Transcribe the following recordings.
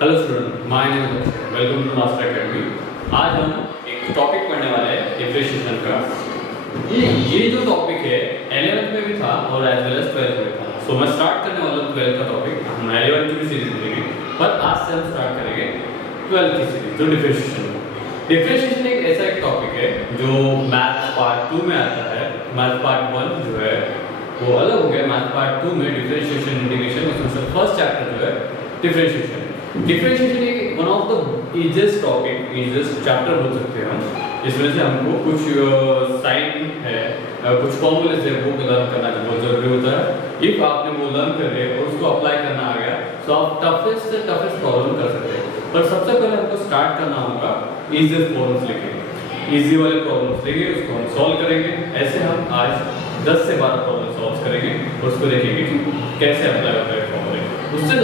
Hello student, my name is welcome to master academy. आज हम एक टॉपिक पढ़ने वाले हैं डिफरेंशिएशन का। ये जो टॉपिक है 11th में भी था और एज वेल एज 12th में था। सो मैं स्टार्ट करने वाला हूँ 12th का टॉपिक। हम 11th की भी सीरीज करेंगे, पर आज से हम स्टार्ट करेंगे 12th की सीरीज, जो डिफरेंशिएशन। डिफरेंशिएशन एक टॉपिक है जो मैथ पार्ट 2 में आता है। मैथ पार्ट 1 जो है वो अलग हो गया। मैथ पार्ट 2 में डिफरेंशिएशन इंटीग्रेशन, उसमें से फर्स्ट चैप्टर जो है डिफरेंशिएशन। डिफरेंशिएशन एक one of the easiest topic, easiest chapter बोल सकते हैं हम। इसमें से हमको कुछ साइन है, कुछ फॉर्मूलेज है, वो लर्न करना बहुत जरूरी होता है। इफ आपने वो लर्न कर लिया और उसको अप्लाई करना आ गया तो आप टफेस्ट से टफेस्ट प्रॉब्लम कर सकते हैं। पर सबसे पहले हमको स्टार्ट करना होगा इजीएस्ट प्रॉब्लम्स लेके। इजी वाले प्रॉब्लम्स लेंगे, उसको हम सॉल्व करेंगे। ऐसे हम आज 10 से 12 प्रॉब्लम सॉल्व करेंगे और उसको देखेंगे कि कैसे अप्लाई होता है फॉर्मूले। उससे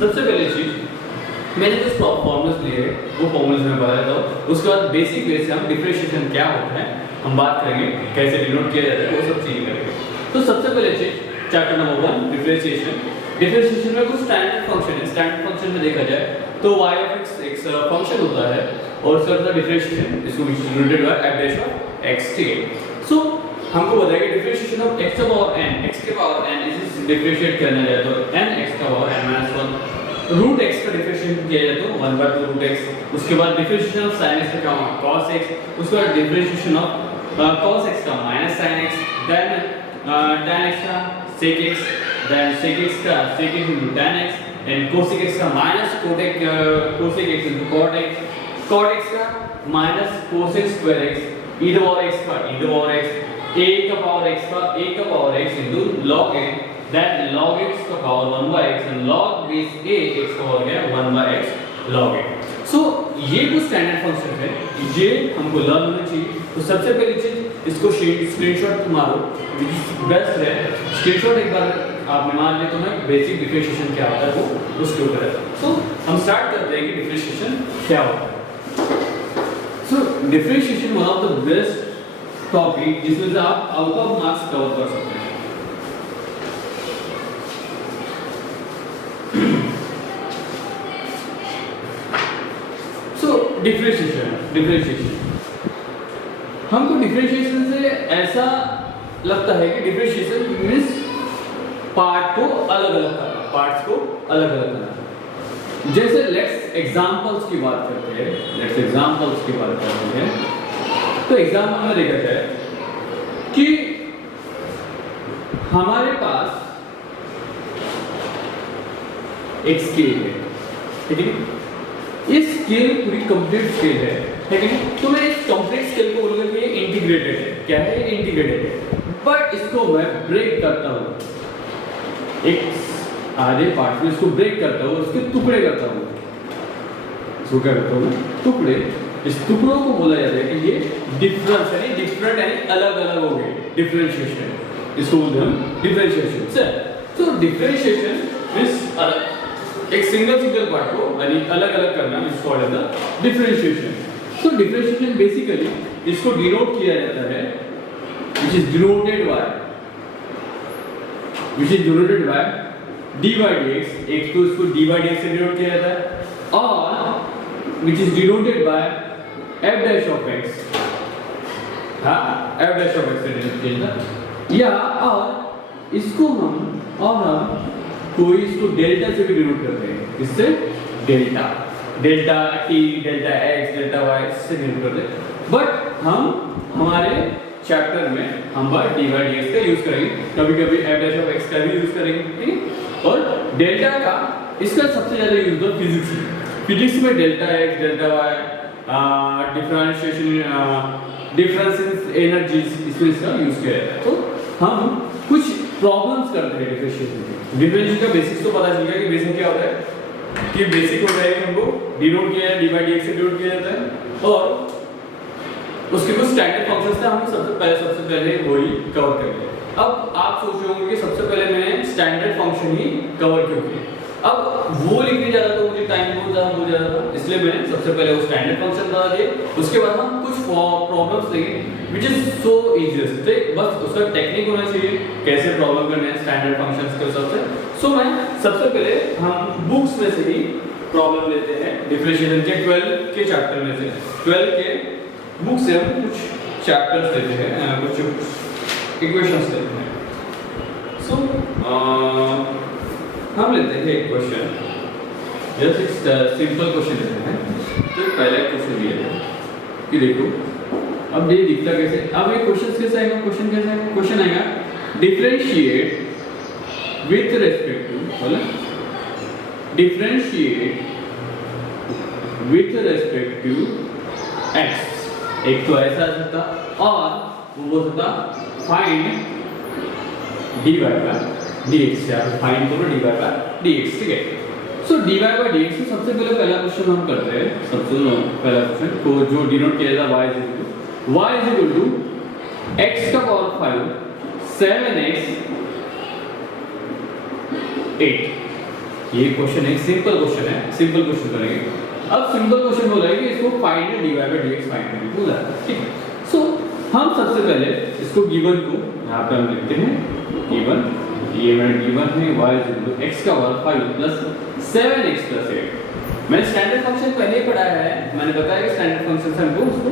सबसे पहली चीज, मैंने जो फॉर्मूल्स लिए वो फॉर्मूल्स में बताया था। उसके बाद बेसिक वे से हम डिफरेंशिएशन क्या होता है हम बात करेंगे, कैसे डिनोट किया जाता है, वो सब चीजें करेंगे। तो सबसे पहले चीज चैप्टर नंबर 1 डिफरेंशिएशन। डिफरेंशिएशन में कुछ स्टैंडर्ड फंक्शन है। स्टैंडर्ड फंक्शन में देखा जाए तो y of x एक फंक्शन होता है और उसका डिफरेंशिएशन इसको denoted by f dash of x। ठीक है। सो हमको बताया कि डिफरेंशिएशन ऑफ x के पावर n, x के पावर n इसे डिफरेंशिएट करना जाए तो n x का पावर n - 1 रूट x का डिफरेंशिएशन किया जाए तो 1/2 रूट x। उसके बाद डिफरेंशिएशन ऑफ sin x का क्या होगा cos x। उसके बाद डिफरेंशिएशन ऑफ cos x का minus sin x, then tan x का sec x, then sec x का sec x into tan x, and cosec x का minus cosec x into cot x, cot x का minus cosec square x, e to power x का e to power x, a का power x का a का power x into log x, that log x का power 1/x and log base a x का power क्या 1/x log x। सो ये कुछ standard function है, ये हमको लर्न होना चाहिए। तो सबसे पहली चीज इसको स्क्रीनशॉट मारो, बेस्ट है। स्क्रीनशॉट एक बार आपने मान लिया तो मैं बेसिक डिफरेंशिएशन क्या होता है वो उसके ऊपर है। तो हम स्टार्ट करते हैं कि डिफरेंशिएशन क्या होता है। So differentiation one of the best topic जिसमें से आप आउट ऑफ मार्क्स कवर कर सकते हैं। सो डिफरेंशिएशन हमको डिफरेंशिएशन से ऐसा लगता है कि डिफरेंशिएशन मींस पार्ट को अलग अलग करना, पार्ट्स को अलग अलग करना। जैसे लेट्स एग्जांपल्स की बात करते हैं, तो एग्जांपल में देखा जाए कि हमारे पास एक स्केल है, ठीक है। इस स्केल पूरी कंप्लीट स्केल है, ठीक है। तो मैं इस कंप्लीट स्केल को बोलूंगा कि ये इंटीग्रेटेड है। क्या है? इंटीग्रेटेड है। बट इसको मैं ब्रेक करता हूं, एक आधे पार्ट में इसको ब्रेक करता हूं, उसके टुकड़े करता हूं। इसको क्या करता हूं? टुकड़े। इस टुकड़ों को बोला जाता है कि ये डिफरेंस यानी डिफरेंट यानी अलग अलग हो गए, डिफरेंशिएशन। इसको बोलते हैं डिफरेंशिएशन। सो डिफरेंशिएशन इज एक सिंगल पार्ट को यानी अलग अलग करना, is called the differentiation. So differentiation basically इसको डिनोट किया जाता है which is denoted by dy dx। एक तो इसको dy dx से डिनोट किया जाता है, और which is denoted by f dash of x। हाँ, f dash of x से डिनोट किया जाता है। या और इसको हम कोई इसको डेल्टा से भी डिनोट करते हैं। इससे delta t, delta x, delta y से डिनोट करते हैं। बट हम हमारे चैप्टर में हम बार dy dx का यूज करेंगे, कभी-कभी f dash of x का भी यूज करेंगे, ठीक है। और डेल्टा का इसका सबसे ज्यादा यूज होता है फिजिक्स में delta x, delta y, difference in energies, इसमें इसका यूज किया जाता है। तो हम कुछ प्रॉब्लम्स करते हैं डिफरेंशिएशन में। डिफरेंशिएशन का बेसिक्स तो पता चल गया कि बेसिक क्या होता है, कि बेसिक होता है कि हमको डिनोट किया है, dy dx से डिनोट किया जाता है, और उसके कुछ स्टैंडर्ड फंक्शंस थे, हमने सबसे पहले वही कवर कर लिया। अब आप सोच रहे होंगे कि सबसे पहले मैंने स्टैंडर्ड फंक्शन ही कवर क्यों किया। अब वो लिखने जा रहा तो मुझे टाइम बहुत ज़्यादा हो जा रहा था, इसलिए मैंने सबसे पहले वो स्टैंडर्ड फंक्शन बता दिए। उसके बाद हम कुछ प्रॉब्लम्स लेंगे विच इज सो इजीएस्ट, ठीक। बस उसका टेक्निक होना चाहिए कैसे प्रॉब्लम करने हैं स्टैंडर्ड फंक्शंस के हिसाब से। सो मैं सबसे पहले हम बुक्स में से ही प्रॉब्लम लेते हैं डिफरेंशिएशन के 12 के चैप्टर में से। 12 के बुक से हम कुछ चैप्टर्स लेते हैं, कुछ इक्वेशंस लेते हैं। सो हम लेते हैं एक क्वेश्चन, जैसे एक सिंपल क्वेश्चन लेते हैं। तो पहले क्वेश्चन दिया है कि देखो अब ये दिखता कैसे, अब ये क्वेश्चन कैसे आएगा, क्वेश्चन कैसे आएगा, क्वेश्चन आएगा डिफरेंशिएट विथ रेस्पेक्ट टू, बोला differentiate with respect to x। एक तो ऐसा आ सकता और वो बोल सकता फाइंड dy बाय dx, या फिर फाइंड करो dy बाय dx, ठीक है। सो dy बाय dx से सबसे पहला क्वेश्चन हम करते हैं, सबसे पहला क्वेश्चन को जो डिनोट किया जाता है y is equal to x का पावर 5 7x 8। ये क्वेश्चन एक सिंपल क्वेश्चन है, सिंपल क्वेश्चन करेंगे। अब सिंपल क्वेश्चन बोला है कि इसको find dy by dx find करने को बोला है, ठीक है। सो हम सबसे पहले इसको गिवन को यहाँ पे हम लिखते हैं गिवन, ये मेरा गिवन है y is equal to x का पावर 5 प्लस 7x प्लस 8। मैंने स्टैंडर्ड फंक्शन पहले ही पढ़ाया है, मैंने बताया कि स्टैंडर्ड फंक्शन से हमको उसको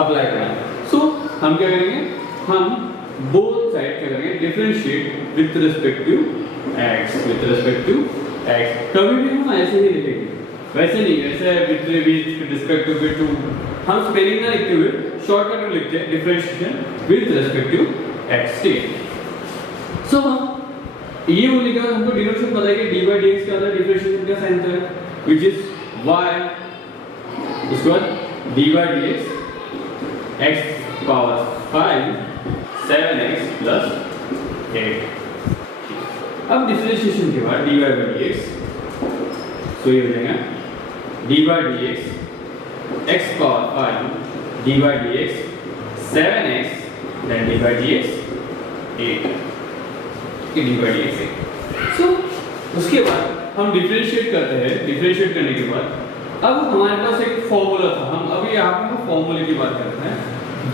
अप्लाई करना है। सो हम क्या करेंगे, हम बोथ साइड क्या करेंगे differentiate with respect to x, with respect to x। कभी भी हम ऐसे ही लिखेंगे, वैसे नहीं, वैसे विद रिस्पेक्ट टू टू हम स्पेलिंग ना लिखते हुए शॉर्टकट में लिखते हैं differentiation with respect to x, ठीक है। सो ये बोलने के बाद हमको डिनोटेशन पता है कि dy by dx क्या होता है, डिफरेंशिएशन का साइन होता है व्हिच इज y, उसके बाद dy by dx x power 5 7x plus 8। अब डिफरेंशिएशन के बाद dy by dx, तो ये हो जाएगा dy by dx x power 5 dy by dx 7x then dy by dx 8 कि dy by dx 8। सो उसके बाद हम डिफरेंशिएट करते हैं, डिफरेंशिएट करने के बाद अब हमारे पास एक फॉर्मूला था, हम अभी यहाँ पे फॉर्मूले की बात करते हैं।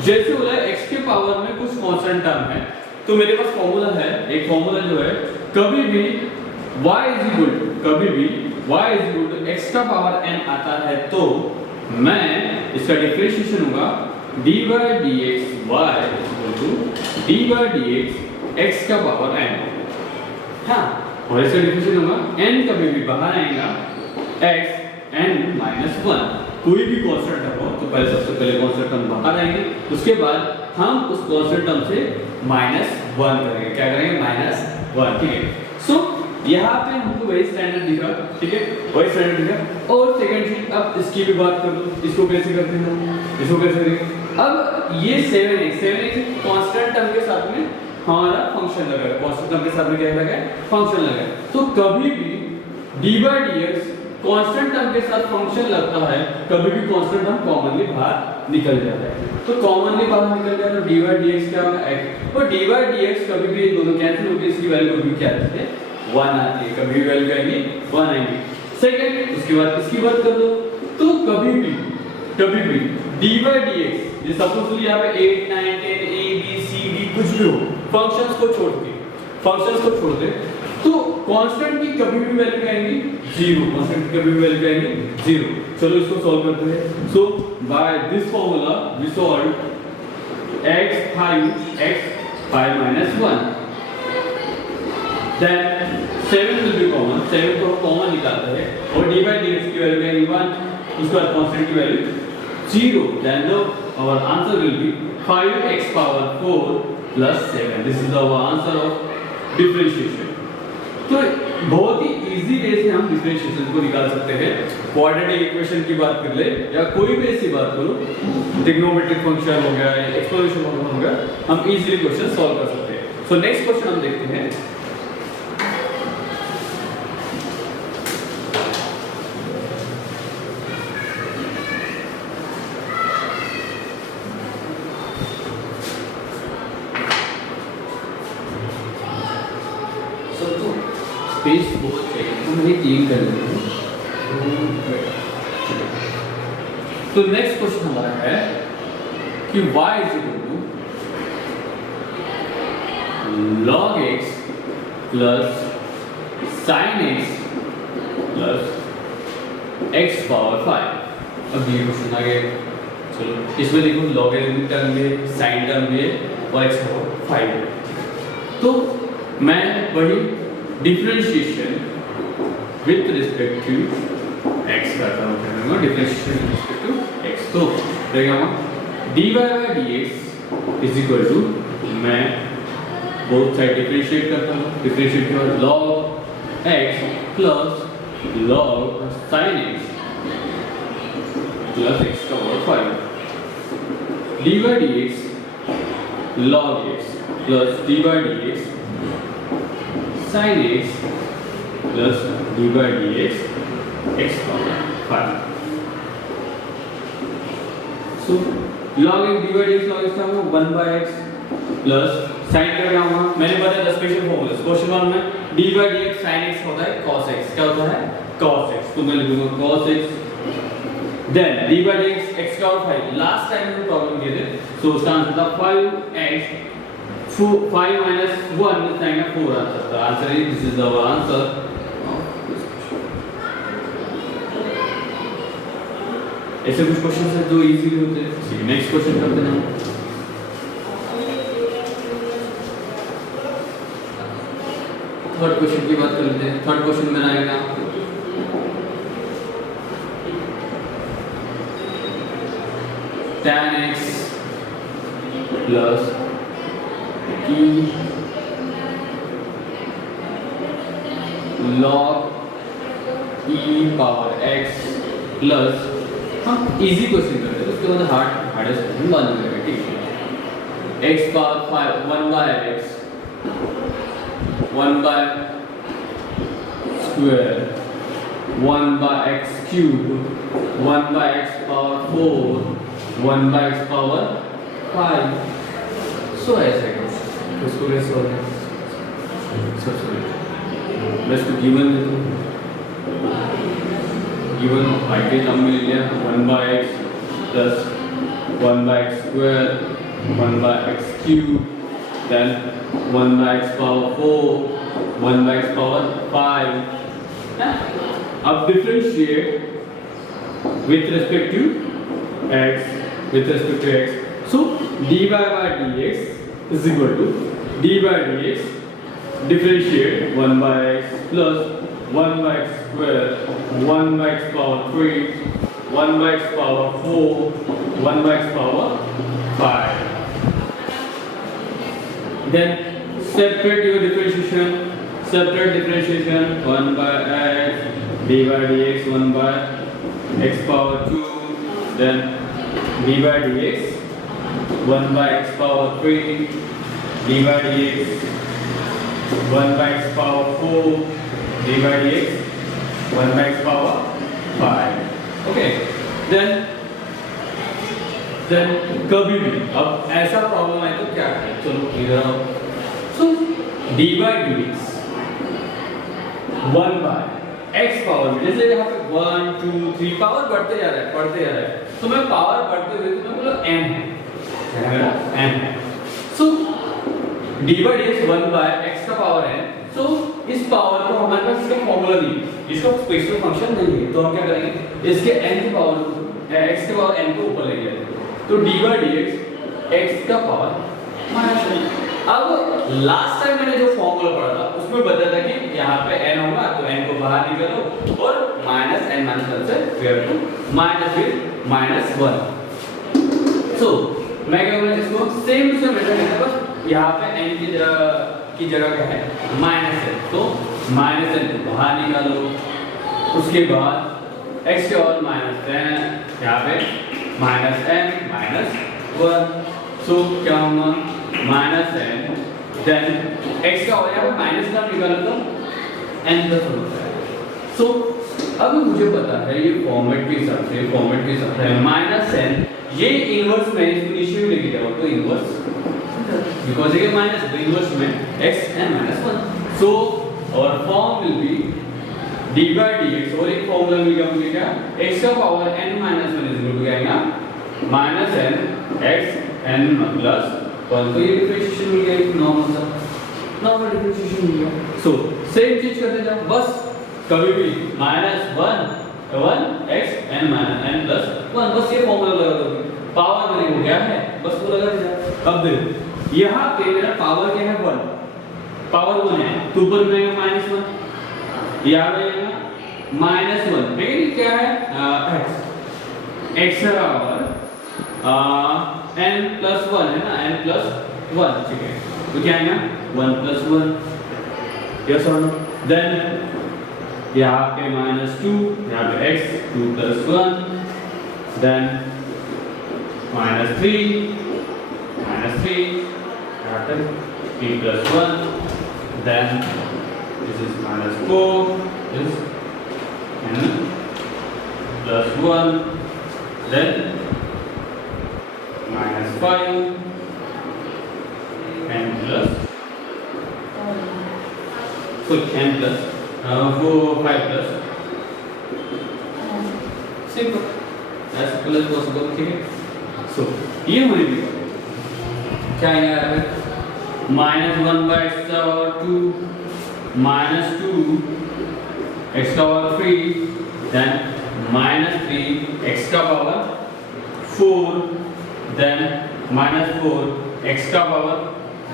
जैसे बोला x के पावर में कुछ कांस्टेंट टर्म है, तो मेरे पास फॉर्मूला है, एक फॉर्मूला जो है कभी भी y इज इक्वल टू, कभी भी y is equal to x का पावर n आता है तो मैं इसका डिफरेंशिएशन होगा dy by dx y equal to dy by dx x का पावर n। हाँ, और इसका डिफरेंशिएशन होगा n कभी भी बाहर आएगा x n माइनस 1, कोई भी कांस्टेंट टर्म हो तो पहले सबसे पहले कांस्टेंट टर्म बाहर आएंगे, उसके बाद हम उस कांस्टेंट टर्म से -1 करेंगे, क्या करेंगे -1, ठीक है। सो यहाँ पे हमको वही स्टैंडर्ड दिखा, ठीक है, वही स्टैंडर्ड दिखा। और सेकंड चीज, अब इसकी भी बात कर लो, इसको कैसे करते हैं, इसको कैसे करेंगे। अब ये 7x कांस्टेंट टर्म के साथ में हमारा फंक्शन लगा है, कांस्टेंट टर्म के साथ में क्या लगा है, फंक्शन लगा है। तो कभी भी dy by dx constant term के साथ फंक्शन लगता है, कभी भी कांस्टेंट टर्म कॉमनली बाहर निकल जाता है। तो कॉमनली बाहर निकल गया तो dy by dx क्या होगा x, और dy by dx कभी भी दोनों कैंसिल होकर इसकी वैल्यू कभी क्या आती है 1 आती है, कभी भी वैल्यू आएगी 1 आएगी। सेकंड, उसके बाद इसकी बात कर लो, तो कभी भी dy by dx, ये सपोज यहाँ पे 8 9 10 a b c d कुछ भी हो, फंक्शंस को छोड़ दे तो कांस्टेंट की कभी भी वैल्यू आएगी 0, कांस्टेंट की कभी भी वैल्यू आएगी 0। चलो इसको सॉल्व करते हैं। So by this formula we solve x 5 minus 1, then 7 will be common, 7 को कॉमन निकालते हैं और dy by dx की वैल्यू आएगी 1, उसके बाद कांस्टेंट की value 0, then our answer will be 5x power 4 plus 7। this is our answer of differentiation। तो बहुत ही इजी वे से हम डिफरेंशिएशन को निकाल सकते हैं। क्वाड्रेटिक इक्वेशन की बात कर ले या कोई भी ऐसी बात करो, ट्रिग्नोमेट्रिक फंक्शन हो गया, एक्सपोनेंशियल फंक्शन हो गया, हम इजीली क्वेश्चन सॉल्व कर सकते हैं। सो नेक्स्ट क्वेश्चन हम देखते हैं। पेज बहुत चाहिए तो मैं क्लीन कर लेता हूँ। तो नेक्स्ट क्वेश्चन हमारा है कि y is equal to log x plus sin x plus x power 5। अब ये क्वेश्चन आ गया, चलो इसमें देखो लॉगरिथमिक टर्म भी है, साइन टर्म भी है और x पावर 5 है। तो मैं वही differentiation with respect to x करता हूँ, differentiation with respect to x। तो देखिए dy by dx is equal to, मैं बोथ साइड डिफरेंशिएट करता हूँ, डिफरेंशिएट के बाद log x plus log sin x plus x का power 5 dy dx log x plus dy dx sin x plus dy dx x power 5। So log x dy dx log x का 1 by x plus sin का क्या होगा, मैंने बताया था special formula question 1 में dy dx sin x होता है cos x, क्या होता है cos x, तो मैं लिखूंगा cos x then dy dx x का और 5। लास्ट टाइम में प्रॉब्लम किए थे, सो उसका आंसर था 5x 5 minus 1 इस टाइम में 4 आंसर था। Answer is this is our answer. ऐसे कुछ क्वेश्चन है जो इजीली होते हैं। नेक्स्ट क्वेश्चन करते हैं, थर्ड क्वेश्चन की बात कर लेते हैं। थर्ड क्वेश्चन मेरा आएगा tan x plus e log e power x plus, हम इजी क्वेश्चन करते हैं, उसके बाद हार्डेस्ट क्वेश्चन बाद में करेंगे, ठीक है। x power 5 1 by x 1 by square 1 by x cube 1 by x power 4 1 by x power 5। सो ऐसे इसको कैसे सॉल्व करें, सबसे मैं इसको गिवन दे दूँ, गिवन y के टर्म में ले लिया 1 by x plus 1 by x square 1 by x cube then 1 by x power 4 1 by x power 5। अब differentiate with respect to x, so dy by dx is equal to dy by dx differentiate 1 by x plus 1 by x square 1 by x power 3 1 by x power 4 1 by x power 5। Then separate your differentiation, separate differentiation 1 by x dy by dx 1 by x power 2 then dy by dx 1 by x power 3 dy by dx 1 by x power 4 dy by dx 1 by x power 5। okay, then कभी भी अब ऐसा problem आए तो क्या करें, चलो इधर आओ। सो dy dx 1 by x power में, जैसे यहाँ पे 1 2 3 पावर बढ़ते जा रहा है, तो मैं पावर बढ़ते हुए तो मैं बोला n है, n है। सो dy dx 1 by x का पावर है, सो इस पावर को हमारे पास इसका फॉर्मूला नहीं, इसका स्पेशल फंक्शन नहीं है, तो हम क्या करेंगे, इसके n की पावर x के पावर n को ऊपर लेके आएंगे, तो dy dx x का पावर माइनस n। अब लास्ट टाइम मैंने जो फॉर्मूला पढ़ा था उसमें बताया था कि यहाँ पे n होगा तो n को बाहर निकालो और माइनस n माइनस 1 से वेयर टू माइनस फिर माइनस 1। सो मैं क्या बोलूँ, इसको सेम टू सेम मेथड है, बस यहाँ पे n की जगह क्या है माइनस है, तो माइनस n को बाहर निकालो, उसके बाद x के और माइनस n यहाँ पे माइनस n माइनस 1। सो क्या होगा माइनस n देन x का और यहाँ पे माइनस का निकालो तो n प्लस होता है। सो अब मुझे पता है ये फॉर्मेट के हिसाब से माइनस n, ये इनवर्स में इसको नीचे भी लेके जाओ तो इनवर्स, बिकॉज़ ये माइनस तो इनवर्स में x n माइनस 1। सो और form will be dy dx और एक फॉर्मूला मिल गया मुझे क्या, x का power n minus 1 is equal to क्या आएगा minus n x n plus 1। तो ये डिफरेंशिएशन मिल गया, नॉर्मल डिफरेंशिएशन मिल गया। सो सेम चीज करते जाओ, बस कभी भी minus 1 1x n minus n plus 1, बस ये फॉर्मूला लगा दो, पावर मैंने वो क्या है बस वो लगा दिया। अब देखो यहाँ पे मेरा पावर क्या है 1, पावर 1 है तो ऊपर में -1, यहाँ पे -1 लेकिन क्या है x का पावर n प्लस 1 है ना, n प्लस 1, ठीक है, तो क्या आएगा 1 प्लस 1, यस और नो। देन यहाँ पे -2, यहाँ पे x 2 प्लस 1, देन -3, यहाँ पे 3 plus 1, then this is -4, this n plus 1, then -5 n plus n plus 5 plus simple as simple as possible, ठीक है। सो ये होने भी क्या है यहाँ पे -1/x और 2 -2 x का पावर 3, then -3 x का पावर 4, then -4 x का पावर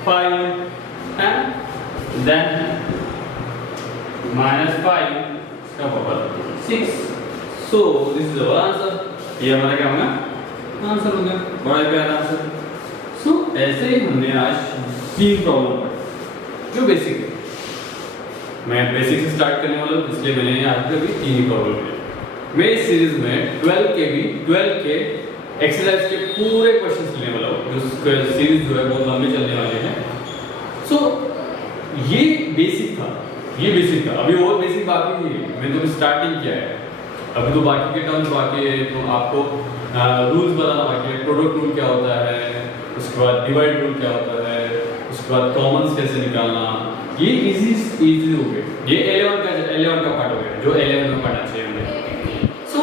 5 and then -5 x का power 6। So this is our answer। ये हमारा क्या होगा आंसर होगा, बड़ा प्यारा आंसर। सो ऐसे ही हमने आज 3 प्रॉब्लम पढ़ी जो बेसिक है। मैं बेसिक से स्टार्ट करने वाला हूँ इसलिए मैंने आज तक भी 3 ही प्रॉब्लम किए। मैं इस सीरीज में 12 के एक्सरसाइज के पूरे क्वेश्चंस लेने वाला हूँ, जो सीरीज जो है बहुत लंबी चलने वाली है। सो ये बेसिक था, अभी और बेसिक बाकी है, मैंने तो स्टार्टिंग किया है, अभी तो बाकी के टर्म्स बाकी है, तो आपको रूल्स बताना बाकी है। प्रोडक्ट रूल क्या होता है, उसके बाद डिवाइड रूल क्या होता है, उसके बाद कॉमन्स कैसे निकालना, ये इजी हो गए। ये 11 का पार्ट हो गया जो 11 में पढ़ना चाहिए हमें। सो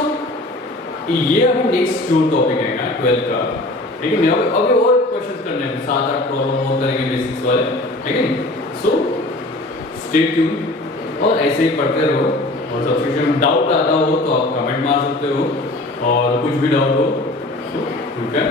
ये अब नेक्स्ट जो टॉपिक है 12 का, ठीक है। अभी और क्वेश्चंस करने हैं, 7-8 प्रॉब्लम और करेंगे बेसिक्स वाले, ठीक है। सो स्टे ट्यून और ऐसे ही पढ़ते रहो, और सब्सक्रिप्शन में डाउट आता हो तो आप कमेंट मार सकते हो, और कुछ भी डाउट हो तो यू कैन